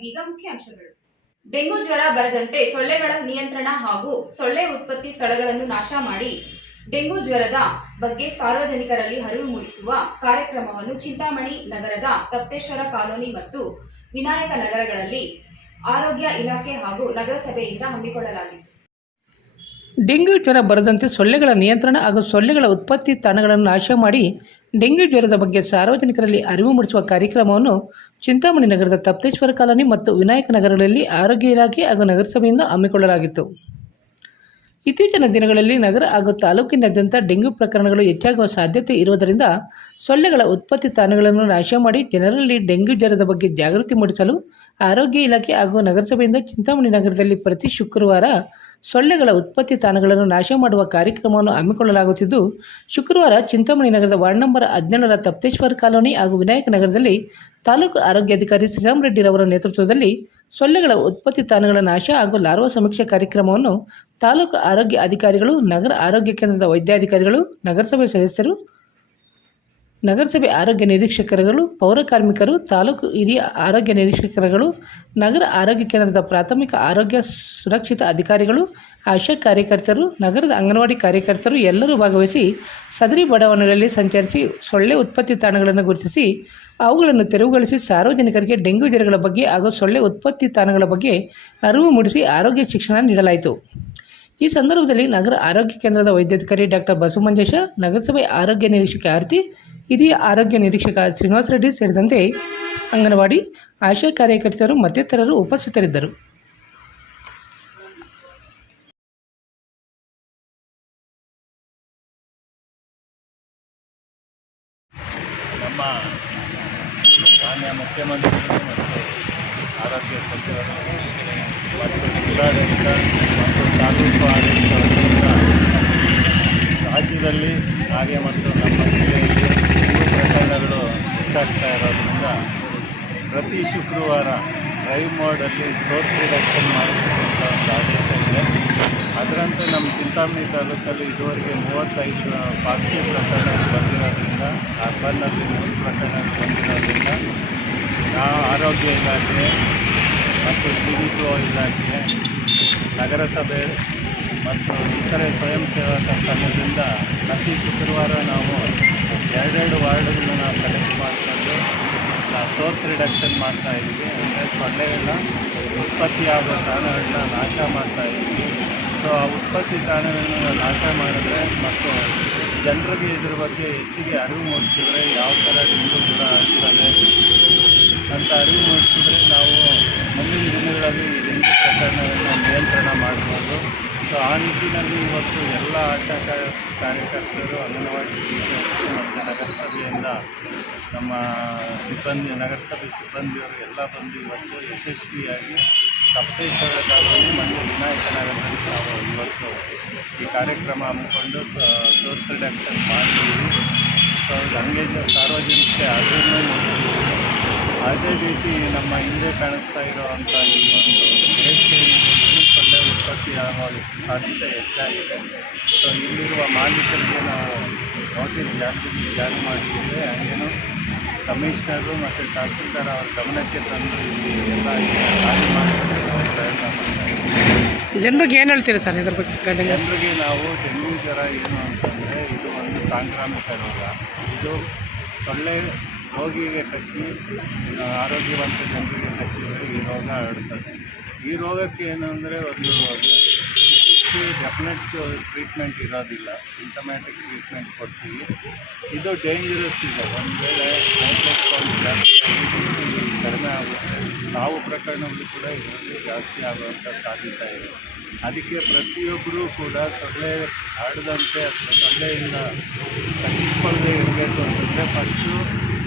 ಇದೀಗ ಮುಖ್ಯಾಂಶಗಳು ಡೆಂಗು ಜ್ವರ ಬರದಂತೆ ಸೊಳ್ಳೆಗಳ ನಿಯಂತ್ರಣ ಹಾಗೂ ಸೊಳ್ಳೆ ಉತ್ಪತ್ತಿ ಸ್ಥಳಗಳನ್ನು ನಾಶ ಮಾಡಿ ಡೆಂಗು ಜ್ವರದ ಬಗ್ಗೆ ಸಾರ್ವಜನಿಕರಲ್ಲಿ ಅರಿವು ಮೂಡಿಸುವ ಕಾರ್ಯಕ್ರಮವನ್ನು ಚಿಂತಾಮಣಿ ನಗರದ ತಪ್ತೇಶ್ವರ ಕಾಲೋನಿ ಮತ್ತು ವಿನಾಯಕ ನಗರಗಳಲ್ಲಿ ಆರೋಗ್ಯ ಇಲಾಖೆ ಹಾಗೂ ನಗರಸಭೆಯಿಂದ ಹಮ್ಮಿಕೊಳ್ಳಲಾಗಿತ್ತು. ಡೆಂಗ್ಯೂ ಜ್ವರ ಬರದಂತೆ ಸೊಳ್ಳೆಗಳ ನಿಯಂತ್ರಣ ಹಾಗೂ ಸೊಳ್ಳೆಗಳ ಉತ್ಪತ್ತಿ ತಾಣಗಳನ್ನು ನಾಶ ಮಾಡಿ ಡೆಂಗ್ಯೂ ಜ್ವರದ ಬಗ್ಗೆ ಸಾರ್ವಜನಿಕರಲ್ಲಿ ಅರಿವು ಮೂಡಿಸುವ ಕಾರ್ಯಕ್ರಮವನ್ನು ಚಿಂತಾಮಣಿ ನಗರದ ತಪ್ತೇಶ್ವರ ಕಾಲೋನಿ ಮತ್ತು ವಿನಾಯಕ ನಗರಗಳಲ್ಲಿ ಆರೋಗ್ಯ ಇಲಾಖೆ ಹಾಗೂ ನಗರಸಭೆಯಿಂದ ಹಮ್ಮಿಕೊಳ್ಳಲಾಗಿತ್ತು. ಇತ್ತೀಚಿನ ದಿನಗಳಲ್ಲಿ ನಗರ ಹಾಗೂ ತಾಲೂಕಿನಾದ್ಯಂತ ಡೆಂಗ್ಯೂ ಪ್ರಕರಣಗಳು ಹೆಚ್ಚಾಗುವ ಸಾಧ್ಯತೆ ಇರುವುದರಿಂದ ಸೊಳ್ಳೆಗಳ ಉತ್ಪತ್ತಿ ತಾಣಗಳನ್ನು ನಾಶ ಮಾಡಿ ಜನರಲ್ಲಿ ಡೆಂಗ್ಯೂ ಜ್ವರದ ಬಗ್ಗೆ ಜಾಗೃತಿ ಮೂಡಿಸಲು ಆರೋಗ್ಯ ಇಲಾಖೆ ಹಾಗೂ ನಗರಸಭೆಯಿಂದ ಚಿಂತಾಮಣಿ ನಗರದಲ್ಲಿ ಪ್ರತಿ ಶುಕ್ರವಾರ ಸೊಳ್ಳೆಗಳ ಉತ್ಪತ್ತಿ ತಾಣಗಳನ್ನು ನಾಶ ಮಾಡುವ ಕಾರ್ಯಕ್ರಮವನ್ನು ಹಮ್ಮಿಕೊಳ್ಳಲಾಗುತ್ತಿದ್ದು, ಶುಕ್ರವಾರ ಚಿಂತಾಮಣಿ ನಗರದ ವಾರ್ಡ್ ನಂಬರ್ ಹದಿನೇಳರ ತಪ್ತೇಶ್ವರ್ ಕಾಲೋನಿ ಹಾಗೂ ವಿನಾಯಕ ನಗರದಲ್ಲಿ ತಾಲೂಕು ಆರೋಗ್ಯಾಧಿಕಾರಿ ಶ್ರೀರಾಮ್ ರೆಡ್ಡಿರವರ ನೇತೃತ್ವದಲ್ಲಿ ಸೊಳ್ಳೆಗಳ ಉತ್ಪತ್ತಿ ತಾಣಗಳ ನಾಶ ಹಾಗೂ ಲಾರ್ವಾ ಸಮೀಕ್ಷೆ ಕಾರ್ಯಕ್ರಮವನ್ನು ತಾಲೂಕು ಆರೋಗ್ಯ ಅಧಿಕಾರಿಗಳು, ನಗರ ಆರೋಗ್ಯ ಕೇಂದ್ರದ ವೈದ್ಯಾಧಿಕಾರಿಗಳು, ನಗರಸಭೆ ಸದಸ್ಯರು, ನಗರಸಭೆ ಆರೋಗ್ಯ ನಿರೀಕ್ಷಕರುಗಳು, ಪೌರ ಕಾರ್ಮಿಕರು, ತಾಲೂಕು ಹಿರಿಯ ಆರೋಗ್ಯ ನಿರೀಕ್ಷಕರುಗಳು, ನಗರ ಆರೋಗ್ಯ ಕೇಂದ್ರದ ಪ್ರಾಥಮಿಕ ಆರೋಗ್ಯ ಸುರಕ್ಷಿತ ಅಧಿಕಾರಿಗಳು, ಆಶಾ ಕಾರ್ಯಕರ್ತರು, ನಗರದ ಅಂಗನವಾಡಿ ಕಾರ್ಯಕರ್ತರು ಎಲ್ಲರೂ ಭಾಗವಹಿಸಿ ಸದರಿ ಬಡಾವಣೆಗಳಲ್ಲಿ ಸಂಚರಿಸಿ ಸೊಳ್ಳೆ ಉತ್ಪತ್ತಿ ತಾಣಗಳನ್ನು ಗುರುತಿಸಿ, ಅವುಗಳನ್ನು ತೆರವುಗೊಳಿಸಿ ಸಾರ್ವಜನಿಕರಿಗೆ ಡೆಂಗ್ಯೂ ಜ್ವರಗಳ ಬಗ್ಗೆ ಹಾಗೂ ಸೊಳ್ಳೆ ಉತ್ಪತ್ತಿ ತಾಣಗಳ ಬಗ್ಗೆ ಅರಿವು ಮೂಡಿಸಿ ಆರೋಗ್ಯ ಶಿಕ್ಷಣ ನೀಡಲಾಯಿತು. ಈ ಸಂದರ್ಭದಲ್ಲಿ ನಗರ ಆರೋಗ್ಯ ಕೇಂದ್ರದ ವೈದ್ಯಾಧಿಕಾರಿ ಡಾಕ್ಟರ್ ಬಸವಮಂಜೇಶ, ನಗರಸಭೆ ಆರೋಗ್ಯ ನಿರೀಕ್ಷಕ ಆರತಿ, ಹಿರಿಯ ಆರೋಗ್ಯ ನಿರೀಕ್ಷಕ ಶ್ರೀನಿವಾಸ ರೆಡ್ಡಿ ಸೇರಿದಂತೆ ಅಂಗನವಾಡಿ ಆಶಾ ಕಾರ್ಯಕರ್ತರು ಮತ್ತಿತರರು ಉಪಸ್ಥಿತರಿದ್ದರು. ಮುಖ್ಯಮಂತ್ರಿ ಮತ್ತು ಆರೋಗ್ಯ ಸಚಿವರು ಮತ್ತು ಮತ್ತು ತಾಲೂಕು ಆಡಳಿತ ರಾಜ್ಯದಲ್ಲಿ ಹಾಗೆ ಮತ್ತು ನಮ್ಮ ಜಿಲ್ಲೆಯಲ್ಲಿ ಮೂರು ಪ್ರಕರಣಗಳು ಹೆಚ್ಚಾಗ್ತಾ ಇರೋದ್ರಿಂದ ಪ್ರತಿ ಶುಕ್ರವಾರ ಡ್ರೈವ್ ಮೋಡಲ್ಲಿ ಸೋರ್ಸ್ ರಿಡಕ್ಷನ್ ಮಾಡಬೇಕು ಅಂತ ಒಂದು ಆದೇಶ ಇದೆ. ಅದರಂತೆ ನಮ್ಮ ಚಿಂತಾಮಣಿ ತಾಲೂಕಲ್ಲಿ ಇದುವರೆಗೆ ಮೂವತ್ತೈದು ಪಾಸಿಟಿವ್ ಪ್ರಕರಣಗಳು ಬಂದಿರೋದ್ರಿಂದ ಅರ್ಬನ್ನಲ್ಲಿ ಮೂರು ಪ್ರಕರಣಗಳು ಬಂದಿರೋದ್ರಿಂದ ಆರೋಗ್ಯ ಇಲಾಖೆ ಮತ್ತು ಸಿ ಡಿ ಪಿ ಒ ಇಲಾಖೆ, ನಗರಸಭೆ ಮತ್ತು ಇತರೆ ಸ್ವಯಂ ಸೇವಕ ಸಂಘದಿಂದ ಪ್ರತಿ ಶುಕ್ರವಾರ ನಾವು ಎರಡೆರಡು ವಾರ್ಡ್ಗಳನ್ನ ನಾವು ಸೆಲೆಕ್ಟ್ ಮಾಡಿಕೊಂಡು ಸೋರ್ಸ್ ರಿಡಕ್ಷನ್ ಮಾಡ್ತಾ ಇದ್ದೀವಿ. ಅಂದರೆ ಸೊಳ್ಳೆಗಳ ಉತ್ಪತ್ತಿಯಾಗೋ ತಾಣಗಳನ್ನ ನಾಶ ಮಾಡ್ತಾ ಇದ್ದೀವಿ. ಸೊ, ಆ ಉತ್ಪತ್ತಿ ತಾಣಗಳನ್ನು ನಾಶ ಮಾಡಿದ್ರೆ ಮತ್ತು ಜನರಿಗೆ ಇದ್ರ ಬಗ್ಗೆ ಹೆಚ್ಚಿಗೆ ಅರಿವು ಮೂಡಿಸಿದ್ರೆ ಯಾವ ಥರ ಡೆಂಗು ಜ್ವರ ಆಗ್ತದೆ. ಅಂತ ಅರಿವು ಮೂಡಿಸಿದ್ರೆ ನಾವು ಮುಂದಿನ ದಿನಗಳಲ್ಲಿ ಈ ಡೆಂಗ್ಯೂ ಪ್ರಕರಣಗಳನ್ನ ನಿಯಂತ್ರಣ ಮಾಡ್ಬೋದು. ಸೊ ಆ ನಿಟ್ಟಿನಲ್ಲಿ ಇವತ್ತು ಎಲ್ಲ ಆಶಾ ಕಾರ್ಯ- ಕಾರ್ಯಕರ್ತರು, ಅಂಗನವಾಡಿ ಮತ್ತು ನಗರಸಭೆಯಿಂದ ನಮ್ಮ ಸಿಬ್ಬಂದಿ, ನಗರಸಭೆ ಸಿಬ್ಬಂದಿಯವರು ಎಲ್ಲ ಬಂದು ಇವತ್ತು ಯಶಸ್ವಿಯಾಗಿ ಸಪ್ತೇಶ್ವರ ಜಾಗದಲ್ಲಿ ಮತ್ತು ವಿನಾಯಕ ನಗರದಲ್ಲಿ ನಾವು ಇವತ್ತು ಈ ಕಾರ್ಯಕ್ರಮ ಹಮ್ಮಿಕೊಂಡು ಸೋರ್ಸ್ ರಿಡಕ್ಷನ್ ಮಾಡ್ತೀವಿ. ಸೊ ಹಂಗೆ ಸಾರ್ವಜನಿಕರಿಗೆ ಅದನ್ನು ಅದೇ ರೀತಿ ನಮ್ಮ ಹಿಂದೆ ಕಾಣಿಸ್ತಾ ಇರುವಂಥ ಈ ಒಂದು ಬೇಸಿಗೆಯಲ್ಲಿ ಸೊಳ್ಳೆ ಉತ್ಪತ್ತಿ ಆಗುವ ಸಾಧ್ಯತೆ ಹೆಚ್ಚಾಗಿದೆ. ಸೊ ಇಲ್ಲಿರುವ ಮಾಲೀಕರಿಗೆ ನಾವು ನೋಟಿಸ್ ಜಾರಿ ಜಾರಿ ಮಾಡಿದ್ದೇವೆ. ಹಾಗೇನು ಕಮಿಷನರು ಮತ್ತು ತಹಸೀಲ್ದಾರ್ ಅವರ ಗಮನಕ್ಕೆ ತಂದು ಇಲ್ಲಿ ಎಲ್ಲ ಜಾರಿ ಖಾಲಿ ನಾವು ಪ್ರಯತ್ನ ಮಾಡ್ತಾ ಇದ್ದೀವಿ. ಜನರಿಗೆ ಏನು ಹೇಳ್ತೀರಿ ಸರ್ ಇದ್ರ ಬಗ್ಗೆ ಜನರಿಗೆ ನಾವು ಡೆಂಗ್ಯೂ ಜ್ವರ ಏನು ಅಂತಂದರೆ ಇದು ಒಂದು ಸಾಂಕ್ರಾಮಿಕ ರೋಗ. ಇದು ಸೊಳ್ಳೆ ರೋಗಿಗೆ ಕಚ್ಚಿ ಆರೋಗ್ಯವಂತ ಜನರಿಗೆ ಕಚ್ಚಿದರೆ ಈ ರೋಗ ಹರಡ್ತದೆ ಈ ರೋಗಕ್ಕೆ ಏನು ಅಂದರೆ ಒಂದು ಚಿಕಿತ್ಸೆ ಡೆಫಿನೆಟ್ ಟ್ರೀಟ್ಮೆಂಟ್ ಇರೋದಿಲ್ಲ. ಸಿಂಟಮ್ಯಾಟಿಕ್ ಟ್ರೀಟ್ಮೆಂಟ್ ಕೊಡ್ತೀವಿ. ಇದು ಡೇಂಜರಸ್ ಇದೆ. ಒಂದು ವೇಳೆ ಕಡಿಮೆ ಆಗುತ್ತೆ. ಸಾವು ಪ್ರಕರಣಗಳು ಕೂಡ ಇದರಲ್ಲಿ ಜಾಸ್ತಿ ಆಗುವಂಥ ಸಾಧ್ಯತೆ ಇದೆ. ಅದಕ್ಕೆ ಪ್ರತಿಯೊಬ್ಬರೂ ಕೂಡ ಸೊಳ್ಳೆ ಹರಡದಂತೆ ಅಥವಾ ಸೊಳ್ಳೆಯಿಂದ ತಗ್ಗಿಸ್ಕೊಳ್ಳದೆ ಇರಬೇಕು ಅಂತಂದರೆ ಫಸ್ಟು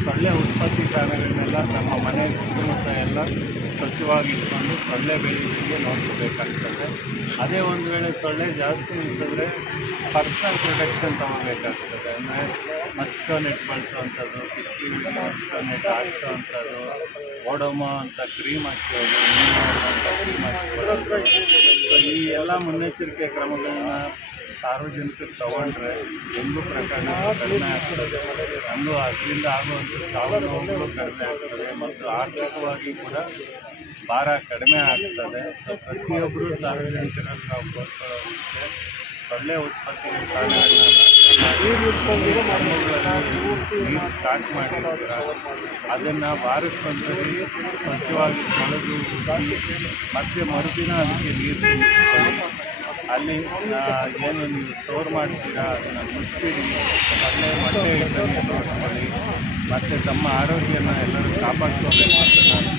ಸೊಳ್ಳೆ ಉತ್ಪತ್ತಿ ತಾಣಗಳನ್ನೆಲ್ಲ ನಮ್ಮ ಮನೆ ಸುತ್ತಮುತ್ತ ಎಲ್ಲ ಸ್ವಚ್ಛವಾಗಿಟ್ಕೊಂಡು ಸೊಳ್ಳೆ ಬೆಳೆಯೋದಕ್ಕೆ ನೋಡ್ಕೋಬೇಕಾಗ್ತದೆ. ಅದೇ ಒಂದು ವೇಳೆ ಸೊಳ್ಳೆ ಜಾಸ್ತಿ ಅನಿಸಿದ್ರೆ ಪರ್ಸ್ನಲ್ ಪ್ರೊಟೆಕ್ಷನ್ ತೊಗೋಬೇಕಾಗ್ತದೆ. ಅಂದರೆ ಮಸ್ಕೋ ನೆಟ್ ಬಳಸುವಂಥದ್ದು ಕಿಟಕಿಗಳಿಗೆ ಮಸ್ಕೋ ನೆಟ್ ಹಾಕ್ಸೋವಂಥದ್ದು, ಓಡೋಮೋ ಅಂತ ಕ್ರೀಮ್ ಹಚ್ಚೋದು ಅಂತ ಕ್ರೀಮ್ ಹಚ್ಕೊಳ್ಳೋದು ಸೊ ಈ ಎಲ್ಲ ಮುನ್ನೆಚ್ಚರಿಕೆ ಕ್ರಮಗಳನ್ನ ಸಾರ್ವಜನಿಕರು ತಗೊಂಡ್ರೆ ಒಂದು ಪ್ರಕರಣ ಕಡಿಮೆ ಆಗ್ತದೆ. ಒಂದು ಅದರಿಂದ ಆಗುವಂಥ ಸಾವು ನೋವುಗಳು ಕಡಿಮೆ ಆಗ್ತದೆ ಮತ್ತು ಆರ್ಥಿಕವಾಗಿ ಕೂಡ ಭಾರ ಕಡಿಮೆ ಆಗ್ತದೆ. ಸೊ ಪ್ರತಿಯೊಬ್ಬರು ಸಾರ್ವಜನಿಕರಲ್ಲಿ ನಾವು ಕೋರ್ಕೊಳ್ಳೋ ವಿಷಯ ಸೊಳ್ಳೆ ಉತ್ಪತ್ತಿಗೆ ನೀರು ಸ್ಟಾರ್ಟ್ ಮಾಡಿರ್ತೀರ? ಅದನ್ನು ವಾರಕ್ಕೊಂದ್ಸರಿ ಸ್ವಚ್ಛವಾಗಿ ತೊಳೆದು ಮತ್ತೆ ಮರುದಿನ ಅದಕ್ಕೆ ನೀರು ಅಲ್ಲಿ ಏನು ನೀವು ಸ್ಟೋರ್ ಮಾಡ್ತೀರಾ, ಅದನ್ನು ಮುಚ್ಚಿಡಿ. ಸೊಳ್ಳೆ ಮೊಟ್ಟೆ ಇದ್ದಂಗೆ ನೋಡ್ಕೊಳ್ಳಿ ಮತ್ತು ತಮ್ಮ ಆರೋಗ್ಯನ ಎಲ್ಲರೂ ಕಾಪಾಡ್ಕೋಬೇಕು ಅಂತ ನಾನು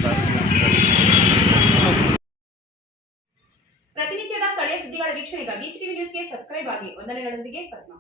ಪ್ರತಿನಿತ್ಯದ ಸ್ಥಳೀಯ ಸುದ್ದಿಗಳ ವೀಕ್ಷಣೆಗಾಗಿ ಸಿಟಿವಿ ನ್ಯೂಸ್ಗೆ ಸಬ್ಸ್ಕ್ರೈಬ್ ಆಗಿ. ವಂದನೆಗಳೊಂದಿಗೆ ಪದ್ಮ.